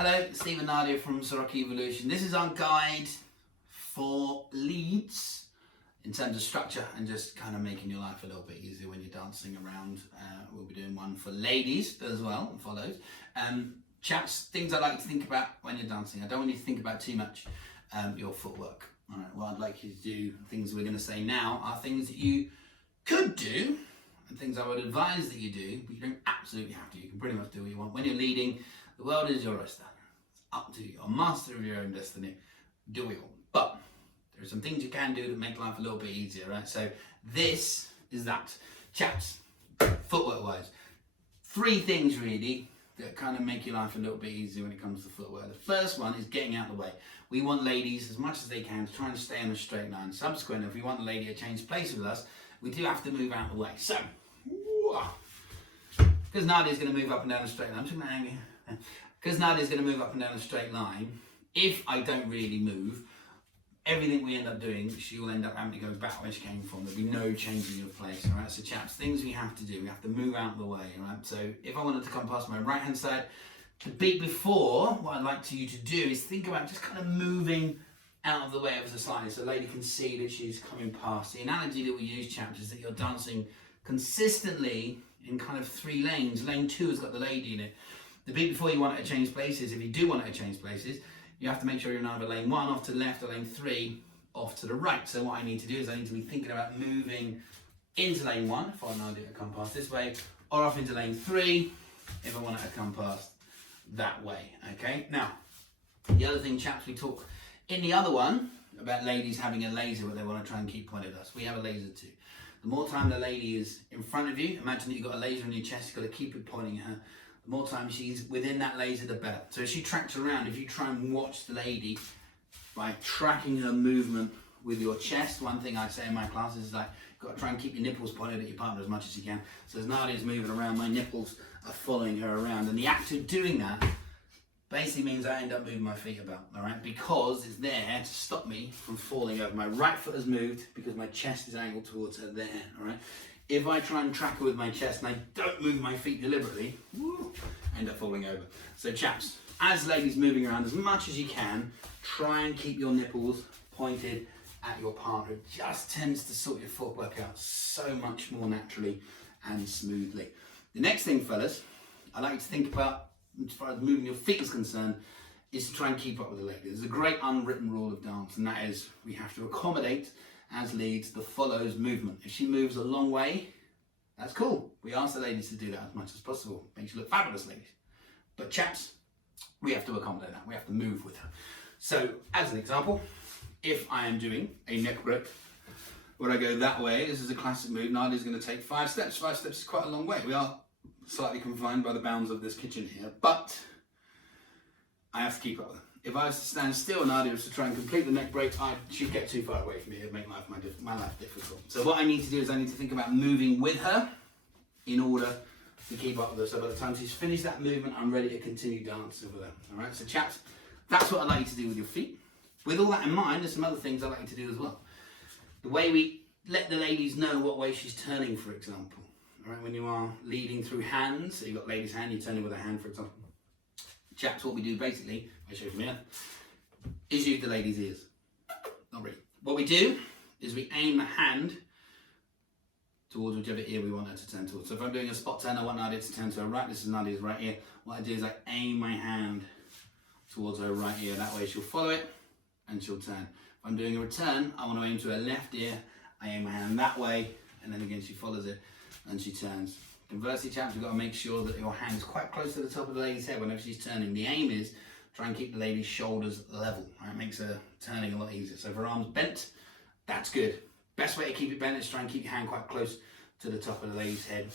Hello, Stephen Nardiya from Ceroc Evolution. This is our guide for leads in terms of structure and just kind of making your life a little bit easier when you're dancing around. We'll be doing one for ladies as well, and follows. Chaps, things I like you to think about when you're dancing. I don't want you to think about too much your footwork. All right, what I'd like you to do, things we're going to say now, are things that you could do and things I would advise that you do, but you don't absolutely have to. You can pretty much do what you want. When you're leading, the world is your oyster. It's up to you. You're a master of your own destiny. Do what you want. But there are some things you can do that make life a little bit easier, right? So this is that. Chaps, footwork-wise, 3 things really that kind of make your life a little bit easier when it comes to footwork. The first one is getting out of the way. We want ladies, as much as they can, to try and stay on a straight line. Subsequently, if we want the lady to change place with us, we do have to move out of the way. So, because Nardiya's going to move up and down a straight line, I'm just going to hang here. Because Nardiya's going to move up and down a straight line, if I don't really move, everything we end up doing, she will end up having to go back where she came from. There'll be no changing of place, all right? So chaps, things we have to do, we have to move out of the way, all right? So if I wanted to come past my right-hand side, the beat before, what I'd like you to do is think about just kind of moving out of the way ever so slightly so the lady can see that she's coming past. The analogy that we use, chaps, is that you're dancing consistently in kind of 3 lanes. Lane 2 has got the lady in it. The beat before you want her to change places, if you do want her to change places, you have to make sure you're in either lane 1 off to the left or lane 3 off to the right. So what I need to do is I need to be thinking about moving into lane 1 if I want Nardiya to come past this way, or off into lane 3 if I want her to come past that way. Okay, now the other thing, chaps, we talk in the other one about ladies having a laser where they want to try and keep pointed at us. We have a laser too. The more time the lady is in front of you, imagine that you've got a laser in your chest, you've got to keep it pointing at her. The more time she's within that laser, the better. So as she tracks around, if you try and watch the lady by tracking her movement with your chest, one thing I say in my classes is like, you've got to try and keep your nipples pointed at your partner as much as you can. So as Nardiya's moving around, my nipples are following her around. And the act of doing that basically means I end up moving my feet about, all right? Because it's there to stop me from falling over. My right foot has moved because my chest is angled towards her there, all right? If I try and track her with my chest and I don't move my feet deliberately, I end up falling over. So chaps, as ladies moving around as much as you can, try and keep your nipples pointed at your partner. It just tends to sort your footwork out so much more naturally and smoothly. The next thing, fellas, I like you to think about, as far as moving your feet is concerned, is to try and keep up with the lady. There's a great unwritten rule of dance, and that is we have to accommodate as leads the follows movement. If she moves a long way, that's cool. We ask the ladies to do that as much as possible. Makes you look fabulous, ladies. But chaps, we have to accommodate that. We have to move with her. So, as an example, if I am doing a neck break, where I go that way, this is a classic move. Nardiya's going to take 5 steps. 5 steps is quite a long way. We are slightly confined by the bounds of this kitchen here, but I have to keep up with her. If I was to stand still and Nardiya was to try and complete the neck break, she'd get too far away from me. It'd make my life difficult. So what I need to do is I need to think about moving with her in order to keep up with her. So by the time she's finished that movement, I'm ready to continue dancing with her. All right, so chaps, that's what I'd like you to do with your feet. With all that in mind, there's some other things I'd like you to do as well. The way we let the ladies know what way she's turning, for example. All right, when you are leading through hands, so you've got lady's hand, you're turning with a hand, for example. Chaps, what we do basically, I show you from here, is use the lady's ears. Not really. What we do is we aim the hand towards whichever ear we want her to turn towards. So if I'm doing a spot turn, I want Nardiya to turn to her right. This is Nardiya's right ear. What I do is I aim my hand towards her right ear. That way she'll follow it and she'll turn. If I'm doing a return, I want to aim to her left ear. I aim my hand that way, and then again she follows it and she turns. Conversely, chaps, you've got to make sure that your hand is quite close to the top of the lady's head whenever she's turning. The aim is try and keep the lady's shoulders level. Right? It makes her turning a lot easier. So if her arm's bent, that's good. Best way to keep it bent is try and keep your hand quite close to the top of the lady's head,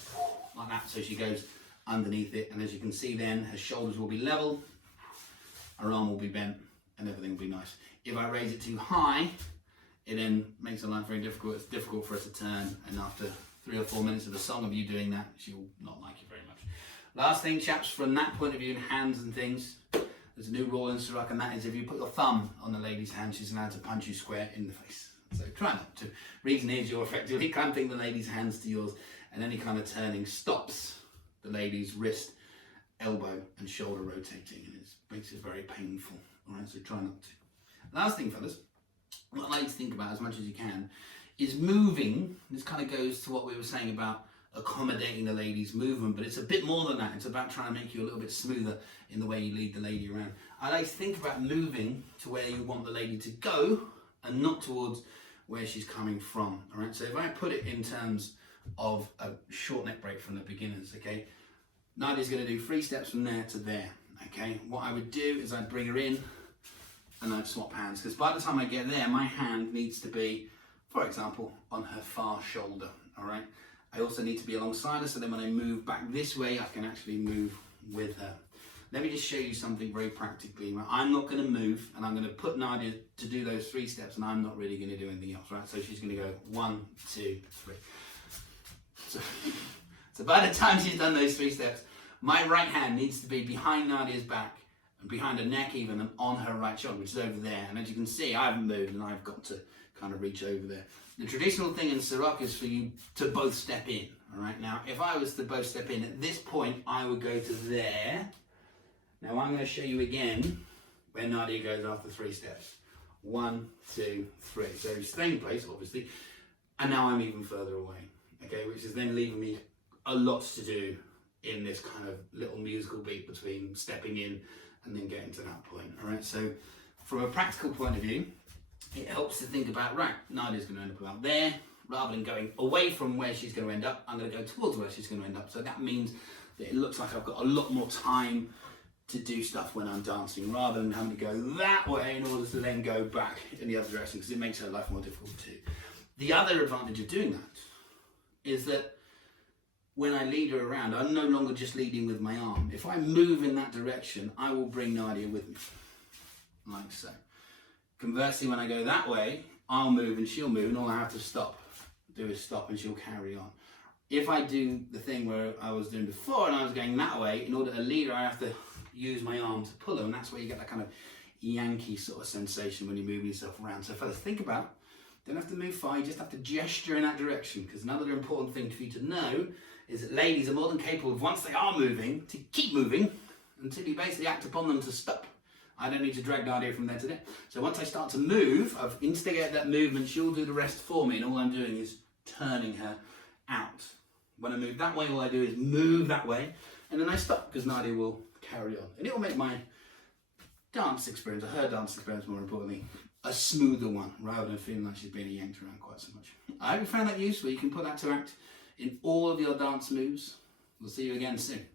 like that, so she goes underneath it. And as you can see then, her shoulders will be level, her arm will be bent, and everything will be nice. If I raise it too high, it then makes her life very difficult. It's difficult for her to turn, and after 3 or 4 minutes of a song of you doing that, she will not like you very much. Last thing, chaps, from that point of view, in hands and things, there's a new rule in Ceroc, and that is if you put your thumb on the lady's hand, she's allowed to punch you square in the face. So try not to. Reason is you're effectively clamping the lady's hands to yours, and any kind of turning stops the lady's wrist, elbow, and shoulder rotating, and it's makes it very painful. All right, so try not to. Last thing, fellas, what I like to think about as much as you can is moving. This kind of goes to what we were saying about accommodating the lady's movement, but it's a bit more than that. It's about trying to make you a little bit smoother in the way you lead the lady around. I like to think about moving to where you want the lady to go and not towards where she's coming from. All right, so if I put it in terms of a short neck break from the beginners, okay, Nardiya's going to do 3 steps from there to there. Okay, what I would do is I'd bring her in and I'd swap hands, because by the time I get there, my hand needs to be, for example, on her far shoulder. All right, I also need to be alongside her, so then when I move back this way, I can actually move with her. Let me just show you something very practically. I'm not going to move, and I'm going to put Nardiya to do those 3 steps, and I'm not really going to do anything else, right? So she's going to go 1, 2, 3. So by the time she's done those 3 steps, my right hand needs to be behind Nardiya's back and behind her neck even, and on her right shoulder, which is over there. And as you can see, I haven't moved, and I've got to kind of reach over there. The traditional thing in Ceroc is for you to both step in, all right? Now, if I was to both step in, at this point, I would go to there. Now, I'm going to show you again where Nardiya goes after 3 steps. 1, 2, 3. So stay in place, obviously, and now I'm even further away, okay? Which is then leaving me a lot to do in this kind of little musical beat between stepping in and then getting to that point, all right? So from a practical point of view, it helps to think about, right, Nardiya's going to end up about there. Rather than going away from where she's going to end up, I'm going to go towards where she's going to end up. So that means that it looks like I've got a lot more time to do stuff when I'm dancing, rather than having to go that way in order to then go back in the other direction, because it makes her life more difficult too. The other advantage of doing that is that when I lead her around, I'm no longer just leading with my arm. If I move in that direction, I will bring Nardiya with me, like so. Conversely, when I go that way, I'll move and she'll move, and all I have to do is stop and she'll carry on. If I do the thing where I was doing before and I was going that way, in order to lead her, I have to use my arm to pull her, and that's where you get that kind of Yankee sort of sensation when you're moving yourself around. So fellas, think about, don't have to move far, you just have to gesture in that direction, because another important thing for you to know is that ladies are more than capable of, once they are moving, to keep moving until you basically act upon them to stop. I don't need to drag Nardiya from there to there. So once I start to move, I've instigated that movement, she'll do the rest for me, and all I'm doing is turning her out. When I move that way, all I do is move that way, and then I stop, because Nardiya will carry on. And it will make my dance experience, or her dance experience more importantly, a smoother one, rather than feeling like she's being yanked around quite so much. I hope you found that useful. You can put that to act in all of your dance moves. We'll see you again soon.